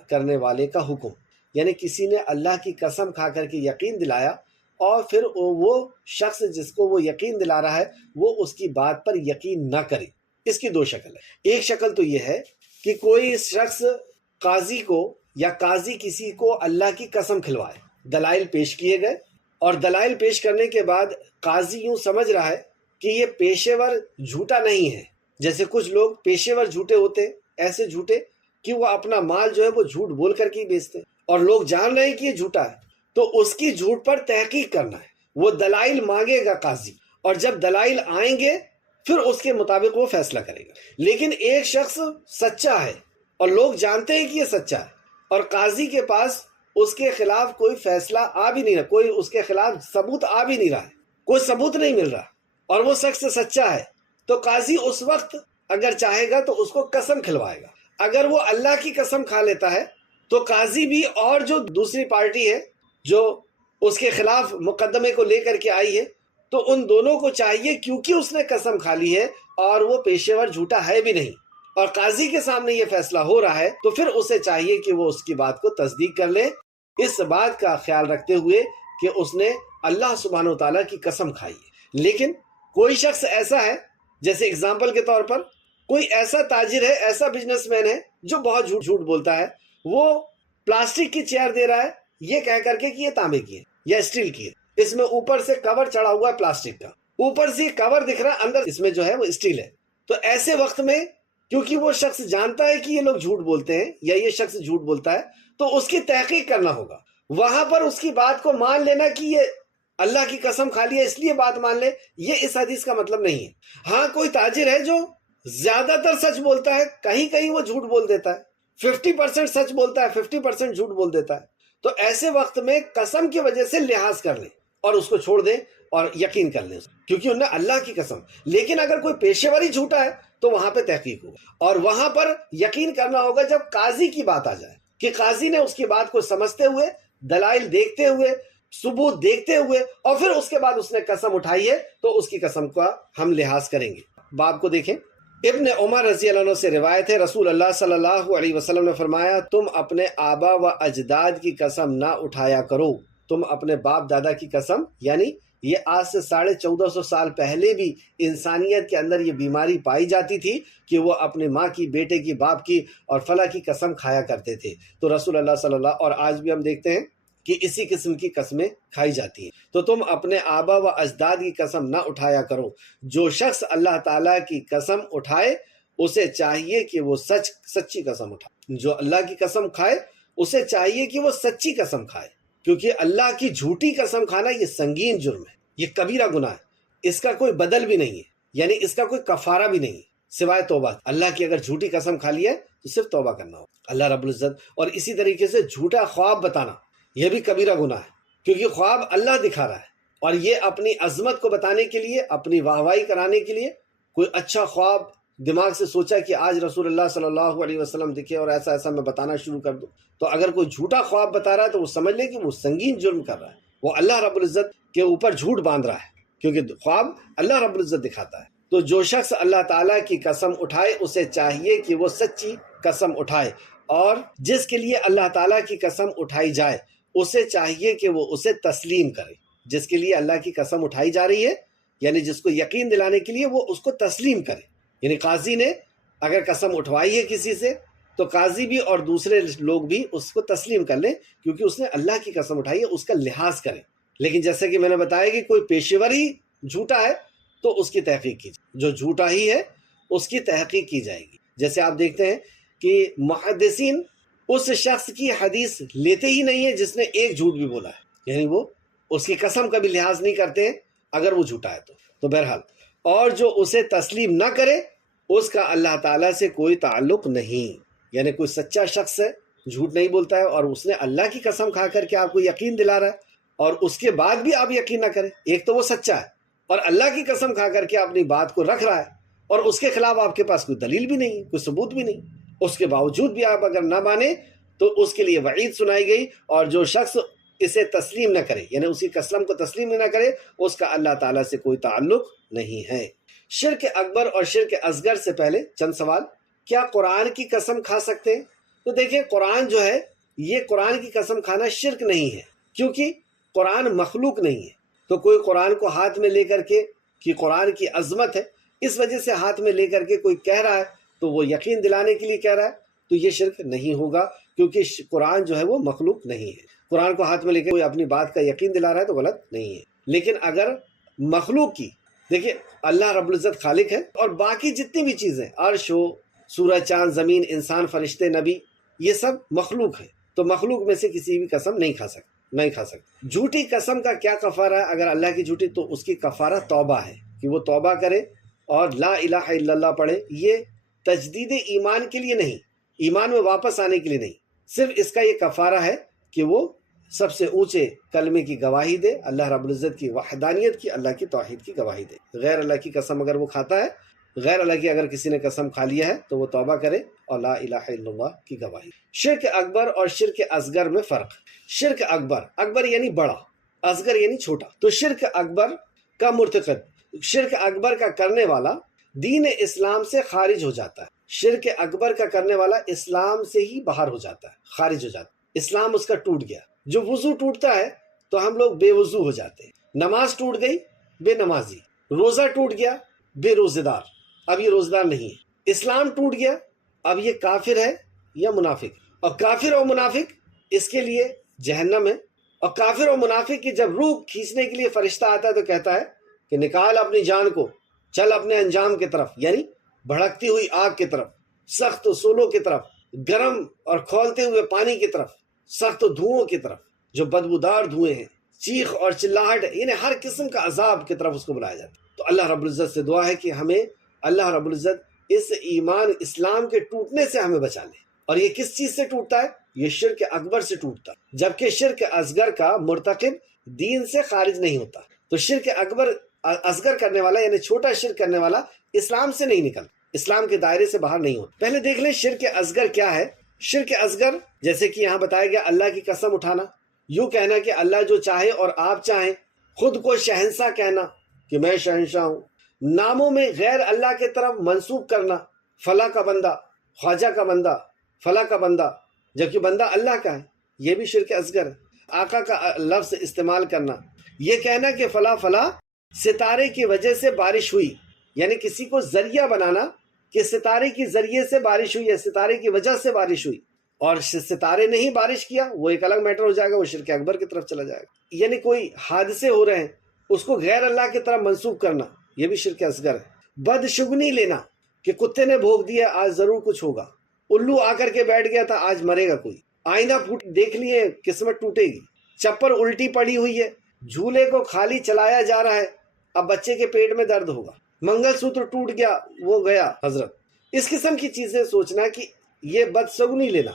کرنے والے کا حکم، یعنی کسی نے اللہ کی قسم کھا کر کے یقین دلایا اور پھر وہ شخص جس کو وہ یقین دلا رہا ہے وہ اس کی بات پر یقین نہ کرے۔ اس کی 2 شکل ہے۔ ایک شکل تو یہ ہے کہ کوئی شخص قاضی کو یا قاضی کسی کو اللہ کی قسم کھلوائے، دلائل پیش کیے گئے، اور دلائل پیش کرنے کے بعد قاضی یوں سمجھ رہا ہے کہ یہ پیشے ور جھوٹا نہیں ہے۔ جیسے کچھ لوگ پیشے ور جھوٹے ہوتے ہیں، ایسے جھوٹے کہ وہ اپنا مال جو ہے وہ جھوٹ بول کر کے ہی بیچتے ہیں، اور لوگ جان رہے ہیں کہ یہ جھوٹا ہے، تو اس کی جھوٹ پر تحقیق کرنا ہے۔ وہ دلائل مانگے گا قاضی، اور جب دلائل آئیں گے پھر اس کے مطابق وہ فیصلہ کرے گا۔ لیکن ایک شخص سچا ہے اور لوگ جانتے ہیں کہ یہ سچا ہے، اور قاضی کے پاس اس کے خلاف کوئی فیصلہ آ بھی نہیں رہا، کوئی اس کے خلاف ثبوت آ بھی نہیں رہا ہے، کوئی ثبوت نہیں مل رہا، اور وہ شخص سچا ہے، تو قاضی اس وقت اگر چاہے گا تو اس کو قسم کھلوائے گا۔ اگر وہ اللہ کی قسم کھا لیتا ہے تو قاضی بھی اور جو دوسری پارٹی ہے جو اس کے خلاف مقدمے کو لے کر کے آئی ہے، تو ان دونوں کو چاہیے، کیونکہ اس نے قسم کھا لی ہے اور وہ پیشے ور جھوٹا ہے بھی نہیں، اور قاضی کے سامنے یہ فیصلہ ہو رہا ہے، تو پھر اسے چاہیے کہ وہ اس کی بات کو تصدیق کر لے، اس بات کا خیال رکھتے ہوئے کہ اس نے اللہ سبحانہ و تعالیٰ کی قسم کھائی ہے۔ لیکن کوئی شخص ایسا ہے، جیسے اگزامپل کے طور پر کوئی ایسا تاجر ہے، ایسا بزنس مین ہے جو بہت جھوٹ بولتا ہے، وہ پلاسٹک کی چیئر دے رہا ہے یہ کہہ کر کے کہ یہ تانبے کی ہے یا اسٹیل کی ہے، اس میں اوپر سے کور چڑھا ہوا ہے پلاسٹک کا، اوپر سے کور دکھ رہا ہے، اندر اس میں جو ہے وہ اسٹیل ہے۔ تو ایسے وقت میں کیونکہ وہ شخص جانتا ہے کہ یہ لوگ جھوٹ بولتے ہیں یا یہ شخص جھوٹ بولتا ہے، تو اس کی تحقیق کرنا ہوگا، وہاں پر اس کی بات کو مان لینا کہ یہ اللہ کی قسم کھا لیا اس لیے بات مان لے، یہ اس حدیث کا مطلب نہیں ہے۔ ہاں کوئی تاجر ہے جو زیادہ تر سچ بولتا ہے، کہیں کہیں وہ جھوٹ بول دیتا ہے، 50% سچ بولتا ہے، 50% جھوٹ بول دیتا ہے، تو ایسے وقت میں قسم کی وجہ سے لحاظ کر لیں اور اس کو چھوڑ دیں اور یقین کر لیں، کیونکہ انہیں اللہ کی قسم۔ لیکن اگر کوئی پیشے وری جھوٹا ہے تو وہاں پہ تحقیق ہوگا، اور وہاں پر یقین کرنا ہوگا جب قاضی کی بات آ جائے، کہ قاضی نے اس کی بات کو سمجھتے ہوئے، دلائل دیکھتے ہوئے، ثبوت دیکھتے ہوئے، اور پھر اس کے بعد اس نے قسم اٹھائی ہے تو اس کی قسم کا ہم لحاظ کریں گے۔ باب کو دیکھیں، ابن عمر رضی اللہ عنہ سے روایت ہے، رسول اللہ صلی اللہ علیہ وسلم نے فرمایا، تم اپنے آبا و اجداد کی قسم نہ اٹھایا کرو، تم اپنے باپ دادا کی قسم، یعنی یہ آج سے 1450 سال پہلے بھی انسانیت کے اندر یہ بیماری پائی جاتی تھی کہ وہ اپنے ماں کی، بیٹے کی، باپ کی اور فلاں کی قسم کھایا کرتے تھے۔ تو رسول اللہ صلی اللہ، اور آج بھی ہم دیکھتے ہیں کہ اسی قسم کی قسمیں کھائی جاتی ہیں۔ تو تم اپنے آبا و اجداد کی قسم نہ اٹھایا کرو، جو شخص اللہ تعالیٰ کی قسم اٹھائے اسے چاہیے کہ وہ سچی قسم اٹھائے۔ جو اللہ کی قسم کھائے اسے چاہیے کہ وہ سچی قسم کھائے، کیونکہ اللہ کی جھوٹی قسم کھانا یہ سنگین جرم ہے، یہ کبیرہ گناہ ہے، اس کا کوئی بدل بھی نہیں ہے، یعنی اس کا کوئی کفارہ بھی نہیں ہے سوائے توبہ۔ اللہ کی اگر جھوٹی قسم کھا لی ہے تو صرف توبہ کرنا ہو اللہ رب العزت۔ اور اسی طریقے سے جھوٹا خواب بتانا یہ بھی کبیرہ گناہ ہے، کیونکہ خواب اللہ دکھا رہا ہے، اور یہ اپنی عظمت کو بتانے کے لیے، اپنی واہواہی کرانے کے لیے کوئی اچھا خواب دماغ سے سوچا کہ آج رسول اللہ صلی اللہ علیہ وسلم دکھے اور ایسا ایسا میں بتانا شروع کر دوں، تو اگر کوئی جھوٹا خواب بتا رہا ہے تو وہ سمجھ لے کہ وہ سنگین جرم کر رہا ہے، وہ اللہ رب العزت کے اوپر جھوٹ باندھ رہا ہے، کیونکہ خواب اللہ رب العزت دکھاتا ہے۔ تو جو شخص اللہ تعالیٰ کی قسم اٹھائے اسے چاہیے کہ وہ سچی قسم اٹھائے، اور جس کے لیے اللہ تعالیٰ کی قسم اٹھائی جائے اسے چاہیے کہ وہ اسے تسلیم کرے۔ جس کے لیے اللہ کی قسم اٹھائی جا رہی ہے، یعنی جس کو یقین دلانے کے لیے، وہ اس کو تسلیم کرے۔ یعنی قاضی نے اگر قسم اٹھوائی ہے کسی سے تو قاضی بھی اور دوسرے لوگ بھی اس کو تسلیم کر لیں، کیونکہ اس نے اللہ کی قسم اٹھائی ہے، اس کا لحاظ کریں۔ لیکن جیسے کہ میں نے بتایا کہ کوئی پیشے ہی جھوٹا ہے تو اس کی تحقیق کی جائے، جو جھوٹا ہی ہے اس کی تحقیق کی جائے گی۔ جیسے آپ دیکھتے ہیں کہ محدثین اس شخص کی حدیث لیتے ہی نہیں ہے جس نے ایک جھوٹ بھی بولا ہے، یعنی وہ اس کی قسم کا بھی لحاظ نہیں کرتے اگر وہ جھوٹا ہے تو بہرحال، اور جو اسے تسلیم نہ کرے اس کا اللہ تعالیٰ سے کوئی تعلق نہیں۔ یعنی کوئی سچا شخص ہے، جھوٹ نہیں بولتا ہے، اور اس نے اللہ کی قسم کھا کر کے آپ کو یقین دلا رہا ہے، اور اس کے بعد بھی آپ یقین نہ کریں، ایک تو وہ سچا ہے اور اللہ کی قسم کھا کر کے اپنی بات کو رکھ رہا ہے، اور اس کے خلاف آپ کے پاس کوئی دلیل بھی نہیں، کوئی ثبوت بھی نہیں، اس کے باوجود بھی آپ اگر نہ مانیں تو اس کے لیے وعید سنائی گئی، اور جو شخص اسے تسلیم نہ کرے، یعنی اسی قسم کو تسلیم نہ کرے، اس کا اللہ تعالیٰ سے کوئی تعلق نہیں ہے۔ شرک اکبر اور شرک اصغر سے پہلے چند سوال۔ کیا قرآن کی قسم کھا سکتے ہیں؟ تو دیکھیں، قرآن جو ہے یہ قرآن کی قسم کھانا شرک نہیں ہے، کیونکہ قرآن مخلوق نہیں ہے۔ تو کوئی قرآن کو ہاتھ میں لے کر کے، کہ قرآن کی عظمت ہے اس وجہ سے ہاتھ میں لے کر کے کوئی کہہ رہا ہے تو وہ یقین دلانے کے لیے کہہ رہا ہے، تو یہ شرک نہیں ہوگا، کیونکہ قرآن جو ہے وہ مخلوق نہیں ہے۔ قرآن کو ہاتھ میں لے کے کوئی اپنی بات کا یقین دلا رہا ہے تو غلط نہیں ہے۔ لیکن اگر مخلوق کی، دیکھیں اللہ رب العزت خالق ہے، اور باقی جتنی بھی چیزیں، عرش ہو، سورج، چاند، زمین، انسان، فرشتے، نبی، یہ سب مخلوق ہیں، تو مخلوق میں سے کسی بھی قسم نہیں کھا سکتے۔ جھوٹی قسم کا کیا کفارہ ہے؟ اگر اللہ کی جھوٹی، تو اس کی کفارہ توبہ ہے، کہ وہ توبہ کرے اور لا الہ الا اللہ پڑھے۔ یہ تجدید ایمان کے لیے نہیں، ایمان میں واپس آنے کے لیے نہیں، صرف اس کا یہ کفارہ ہے کہ وہ سب سے اونچے کلمے کی گواہی دے، اللہ رب العزت کی وحدانیت کی، اللہ کی توحید کی گواہی دے۔ غیر اللہ کی قسم اگر وہ کھاتا ہے، غیر اللہ کی اگر کسی نے قسم کھا لیا ہے تو وہ توبہ کرے اور لا الہ الا اللہ کی گواہی۔ شرک اکبر اور شرک اصغر میں فرق۔ شرک اکبر یعنی بڑا، اصغر یعنی چھوٹا۔ تو شرک اکبر کا مرتکب، شرک اکبر کا کرنے والا دین اسلام سے خارج ہو جاتا ہے۔ شرک اکبر کا کرنے والا اسلام سے ہی باہر ہو جاتا ہے، خارج ہو جاتا ہے، اسلام اس کا ٹوٹ گیا۔ جو وضو ٹوٹتا ہے تو ہم لوگ بے وضو ہو جاتے ہیں، نماز ٹوٹ گئی، بے نمازی، روزہ ٹوٹ گیا، بے روزے دار، اب یہ روزہ دار نہیں ہے۔ اسلام ٹوٹ گیا، اب یہ کافر ہے یا منافق، اور کافر اور منافق اس کے لیے جہنم ہے۔ اور کافر اور منافق کی جب روح کھینچنے کے لیے فرشتہ آتا ہے تو کہتا ہے کہ نکال اپنی جان کو، چل اپنے انجام کی طرف، یعنی بھڑکتی ہوئی آگ کی طرف، سخت سولوں کی طرف، گرم اور کھولتے ہوئے پانی کی طرف، سخت دھوؤں کی طرف، جو بدبودار دھوئیں ہیں، چیخ اور چلاہٹ، یعنی ہر قسم کا عذاب کی طرف اس کو بلایا جاتا ہے۔ تو اللہ رب العزت سے دعا ہے کہ ہمیں اللہ رب العزت اس ایمان اسلام کے ٹوٹنے سے ہمیں بچا لے۔ اور یہ کس چیز سے ٹوٹتا ہے؟ یہ شرک اکبر سے ٹوٹتا ہے، جبکہ شرک اصغر کا مرتکب دین سے خارج نہیں ہوتا۔ تو شرک اصغر کرنے والا یعنی چھوٹا شرک کرنے والا اسلام سے نہیں نکلتا، اسلام کے دائرے سے باہر نہیں ہوتا۔ پہلے دیکھ لیں شرک اصغر کیا ہے۔ شرک اصغر جیسے کہ یہاں بتایا گیا، اللہ کی قسم اٹھانا، یوں کہنا کہ اللہ جو چاہے اور آپ چاہیں، خود کو شہنشاہ کہنا کہ میں شہنشاہ ہوں، ناموں میں غیر اللہ کے طرف منسوب کرنا، فلاں کا بندہ، خواجہ کا بندہ، فلاں کا بندہ، جبکہ بندہ اللہ کا ہے، یہ بھی شرک اصغر ہے۔ آقا کا لفظ استعمال کرنا، یہ کہنا کہ فلاں فلاں ستارے کی وجہ سے بارش ہوئی، یعنی کسی کو ذریعہ بنانا کہ ستارے کی ذریعے سے بارش ہوئی ہے، ستارے کی وجہ سے بارش ہوئی، اور ستارے نے ہی بارش کیا، وہ ایک الگ میٹر ہو جائے گا، وہ شرک اکبر کی طرف چلا جائے گا۔ یعنی کوئی حادثے ہو رہے ہیں، اس کو غیر اللہ کی طرف منسوب کرنا، یہ بھی شرک اصغر ہے۔ بدشگنی لینا کہ کتے نے بھونک دیا، آج ضرور کچھ ہوگا، الو آ کر کے بیٹھ گیا تھا، آج مرے گا کوئی، آئینہ دیکھ لیے قسمت ٹوٹے گی، چپل الٹی پڑی ہوئی ہے، جھولے کو خالی چلایا جا رہا ہے، اب بچے کے پیٹ میں درد ہوگا، منگل سوتر ٹوٹ گیا، وہ گیا حضرت۔ اس قسم کی چیزیں سوچنا کہ یہ بدشگنی لینا،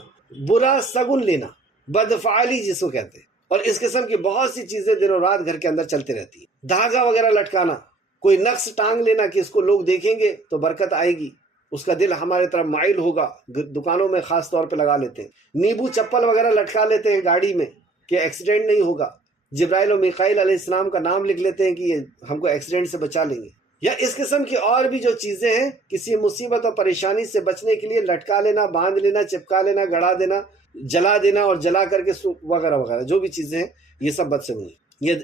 برا سگن لینا، بدفعالی جس کو کہتے ہیں، اور اس قسم کی بہت سی چیزیں دن و رات گھر کے اندر چلتے رہتی ہیں۔ دھاگا وغیرہ لٹکانا، کوئی نقش ٹانگ لینا کہ اس کو لوگ دیکھیں گے تو برکت آئے گی، اس کا دل ہمارے طرف مائل ہوگا، دکانوں میں خاص طور پہ لگا لیتے ہیں۔ نیبو چپل وغیرہ لٹکا لیتے ہیں گاڑی میں کہ ایکسیڈنٹ نہیں ہوگا، جبرائیل و میکائیل علیہ السلام کا نام لکھ لیتے ہیں کہ یہ ہم کو ایکسیڈنٹ سے بچا لیں گے۔ یا اس قسم کی اور بھی جو چیزیں ہیں، کسی مصیبت اور پریشانی سے بچنے کے لیے لٹکا لینا، باندھ لینا، چپکا لینا، گڑا دینا، جلا دینا، اور جلا کر کے وغیرہ وغیرہ جو بھی چیزیں ہیں، یہ سب بدشگنی۔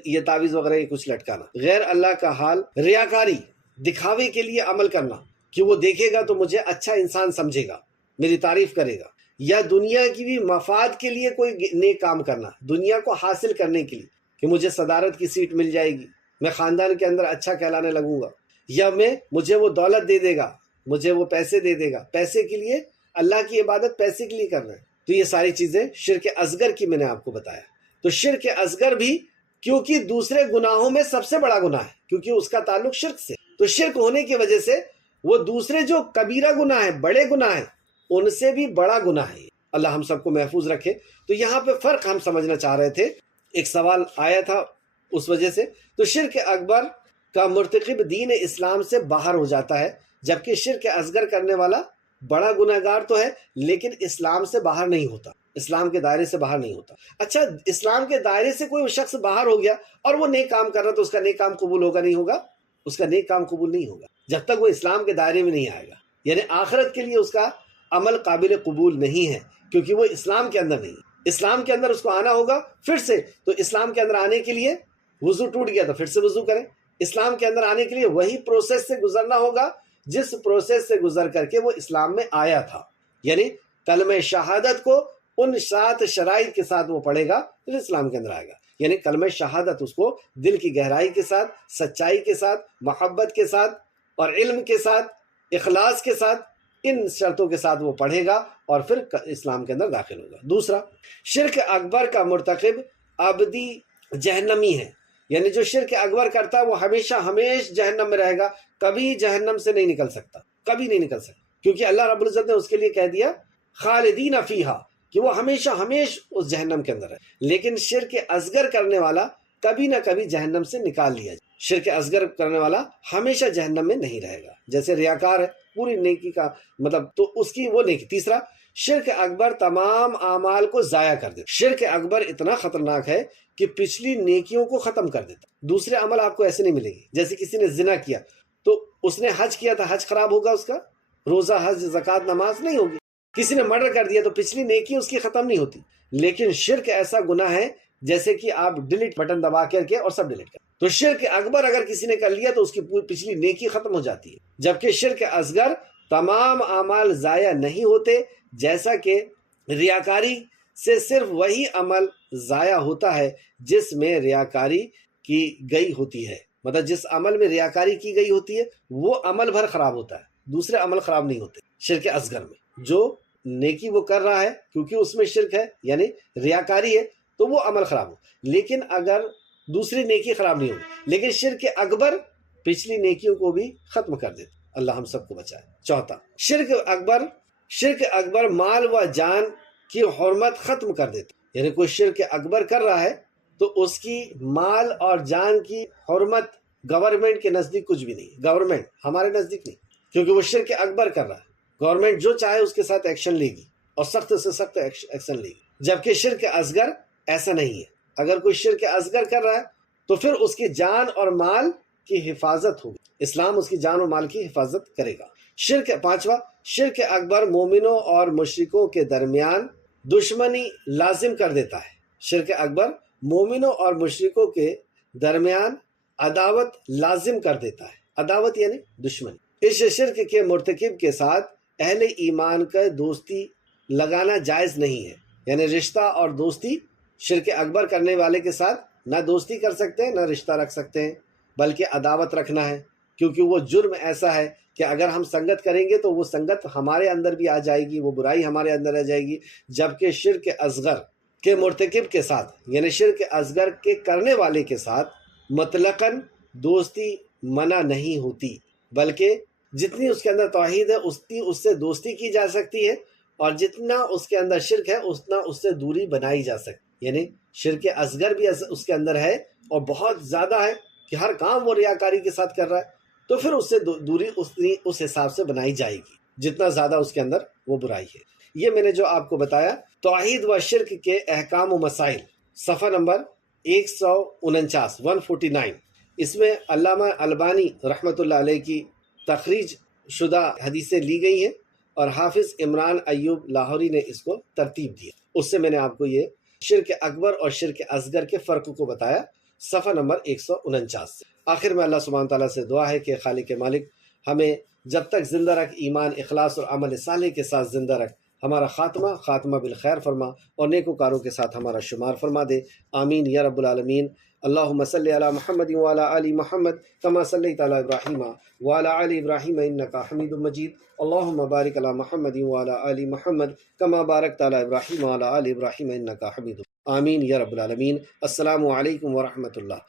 یہ تعویذ وغیرہ یہ کچھ لٹکانا، غیر اللہ کا حال، ریاکاری، دکھاوے کے لیے عمل کرنا کہ وہ دیکھے گا تو مجھے اچھا انسان سمجھے گا، میری تعریف کرے گا، یا دنیا کی بھی مفاد کے لیے کوئی نیک کام کرنا، دنیا کو حاصل کرنے کے لیے کہ مجھے صدارت کی سیٹ مل جائے گی، میں خاندان کے اندر اچھا کہلانے لگوں گا، یا مجھے وہ دولت دے دے گا، مجھے وہ پیسے دے دے گا، پیسے کے لیے اللہ کی عبادت پیسے کے لیے کرنا ہے۔ تو یہ ساری چیزیں شرک اصغر کی میں نے آپ کو بتایا۔ تو شرک اصغر بھی کیونکہ دوسرے گناہوں میں سب سے بڑا گناہ ہے، کیونکہ اس کا تعلق شرک سے، تو شرک ہونے کی وجہ سے وہ دوسرے جو کبیرہ گناہ ہیں، بڑے گناہ ہیں، ان سے بھی بڑا گناہ ہے۔ اللہ ہم سب کو محفوظ رکھے۔ تو یہاں پہ فرق ہم سمجھنا چاہ رہے تھے، ایک سوال آیا تھا اس وجہ سے۔ تو شرک اکبر کا مرتکب دین اسلام سے باہر ہو جاتا ہے، جبکہ شرک اصغر کرنے والا بڑا گناہ گار تو ہے لیکن اسلام سے باہر نہیں ہوتا، اسلام کے دائرے سے باہر نہیں ہوتا۔ اچھا، اسلام کے دائرے سے کوئی شخص باہر ہو گیا اور وہ نیک کام کر رہا تو اس کا نیک کام قبول ہوگا نہیں ہوگا؟ اس کا نیک کام قبول نہیں ہوگا جب تک وہ اسلام کے دائرے میں نہیں آئے گا، یعنی آخرت کے لیے اس کا عمل قابل قبول نہیں ہے، کیونکہ وہ اسلام کے اندر نہیں ہے۔ اسلام کے اندر اس کو آنا ہوگا پھر سے، تو اسلام کے اندر آنے کے لیے وضو ٹوٹ گیا تو پھر سے وضو کریں، اسلام کے اندر آنے کے لیے وہی پروسیس سے گزرنا ہوگا جس پروسیس سے گزر کر کے وہ اسلام میں آیا تھا، یعنی کلمہ شہادت کو ان 7 شرائط کے ساتھ وہ پڑھے گا پھر اسلام کے اندر آئے گا۔ یعنی کلمہ شہادت اس کو دل کی گہرائی کے ساتھ، سچائی کے ساتھ، محبت کے ساتھ اور علم کے ساتھ، اخلاص کے ساتھ، ان شرطوں کے ساتھ وہ پڑھے گا اور پھر اسلام کے اندر داخل ہوگا۔ دوسرا، شرک اکبر کا مرتکب ابدی جہنمی ہے، یعنی جو شرک اکبر کرتا ہے وہ ہمیشہ جہنم میں رہے گا، کبھی جہنم سے نہیں نکل سکتا، کبھی نہیں نکل سکتا، کیونکہ اللہ رب العزت نے اس کے لیے کہہ دیا خالدین فیہا، کہ وہ ہمیشہ اس جہنم کے اندر ہے۔ لیکن شرک اصغر کرنے والا کبھی نہ کبھی جہنم سے نکال لیا جائے، شرک اصغر کرنے والا ہمیشہ جہنم میں نہیں رہے گا، جیسے ریاکار ہے، پوری نیکی کا مطلب تو اس کی وہ نیکی۔ تیسرا، شرک اکبر تمام اعمال کو ضائع کر دیتا، شرک اکبر اتنا خطرناک ہے کہ پچھلی نیکیوں کو ختم کر دیتا، دوسرے عمل آپ کو ایسے نہیں ملیں گے۔ جیسے کسی نے زنا کیا تو اس نے حج کیا تھا، حج خراب ہوگا، اس کا روزہ، حج، زکوٰۃ، نماز نہیں ہوگی۔ کسی نے مرڈر کر دیا تو پچھلی نیکی اس کی ختم نہیں ہوتی۔ لیکن شرک ایسا گناہ ہے جیسے کہ آپ ڈیلیٹ بٹن دبا کر کے اور سب ڈیلیٹ کر، تو شرک اکبر اگر کسی نے کر لیا تو اس کی پچھلی نیکی ختم ہو جاتی ہے، جبکہ شرک اصغر تمام اعمال ضائع نہیں ہوتے، جیسا کہ ریاکاری سے صرف وہی عمل ضائع ہوتا ہے جس میں ریاکاری کی گئی ہوتی ہے، مطلب جس عمل میں ریاکاری کی گئی ہوتی ہے وہ عمل بھر خراب ہوتا ہے، دوسرے عمل خراب نہیں ہوتے شرک اصغر میں۔ جو نیکی وہ کر رہا ہے کیونکہ اس میں شرک ہے یعنی ریاکاری ہے تو وہ عمل خراب ہو، لیکن اگر دوسری نیکی خراب نہیں ہوگی، لیکن شرک اکبر پچھلی نیکیوں کو بھی ختم کر دیتا۔ اللہ ہم سب کو بچائے۔ چوتھا، شرک اکبر مال و جان کی حرمت ختم کر دیتا، یعنی کوئی شرک اکبر کر رہا ہے تو اس کی مال اور جان کی حرمت گورنمنٹ کے نزدیک کچھ بھی نہیں، گورنمنٹ ہمارے نزدیک نہیں، کیونکہ وہ شرک اکبر کر رہا ہے۔ گورنمنٹ جو چاہے اس کے ساتھ ایکشن لے گی اور سخت سے سخت ایکشن لے گی، جبکہ شرک اصغر ایسا نہیں ہے۔ اگر کوئی شرک اصغر کر رہا ہے تو پھر اس کی جان اور مال کی حفاظت ہوگی، اسلام اس کی جان اور مال کی حفاظت کرے گا۔ پانچواں، شرک اکبر مومنوں اور مشرکوں کے درمیان دشمنی لازم کر دیتا ہے۔ شرک اکبر مومنوں اور مشرکوں کے درمیان عداوت لازم کر دیتا ہے۔ عداوت یعنی دشمنی۔ اس شرک کے مرتکب کے ساتھ اہل ایمان کا دوستی لگانا جائز نہیں ہے، یعنی رشتہ اور دوستی شرک اکبر کرنے والے کے ساتھ نہ دوستی کر سکتے ہیں نہ رشتہ رکھ سکتے ہیں، بلکہ عداوت رکھنا ہے، کیونکہ وہ جرم ایسا ہے کہ اگر ہم سنگت کریں گے تو وہ سنگت ہمارے اندر بھی آ جائے گی، وہ برائی ہمارے اندر آ جائے گی۔ جبکہ شرک اصغر کے مرتکب کے ساتھ، یعنی شرک اصغر کے کرنے والے کے ساتھ مطلقاً دوستی منع نہیں ہوتی، بلکہ جتنی اس کے اندر توحید ہے اتنی اس سے دوستی کی جا سکتی ہے، اور جتنا اس کے اندر شرک ہے اتنا اس سے دوری بنائی جا سکتی، یعنی شرک اصغر بھی اس کے اندر ہے اور بہت زیادہ ہے کہ ہر کام وہ ریاکاری کے ساتھ کر رہا ہے، تو پھر اس سے دوری اس حساب سے بنائی جائے گی جتنا زیادہ اس کے اندر وہ برائی ہے۔ یہ میں نے جو آپ کو بتایا توحید و شرک کے احکام و مسائل، صفحہ نمبر 149، اس میں علامہ البانی رحمۃ اللہ علیہ کی تخریج شدہ حدیثیں لی گئی ہیں، اور حافظ عمران ایوب لاہوری نے اس کو ترتیب دیا۔ اس سے میں نے آپ کو یہ شرک اکبر اور شرک اصغر کے فرق کو بتایا، صفحہ نمبر 149 سے۔ آخر میں اللہ سبحانہ تعالیٰ سے دعا ہے کہ خالق مالک ہمیں جب تک زندہ رکھ، ایمان، اخلاص اور عمل صالح کے ساتھ زندہ رکھ، ہمارا خاتمہ بالخیر فرما، اور نیکوکاروں کے ساتھ ہمارا شمار فرما دے۔ آمین یا رب العالمین۔ اللہم صلی علی محمد وعلی آل محمد کما صلیت علی ابراہیم وعلی آل ابراہیم انکا حمید مجید۔ اللہم بارک علی محمد وعلی آل محمد کما بارکت علی ابراہیم وعلی آل ابراہیم انکا حمید۔ آمین یا رب العالمین۔ السلام علیکم ورحمۃ اللہ۔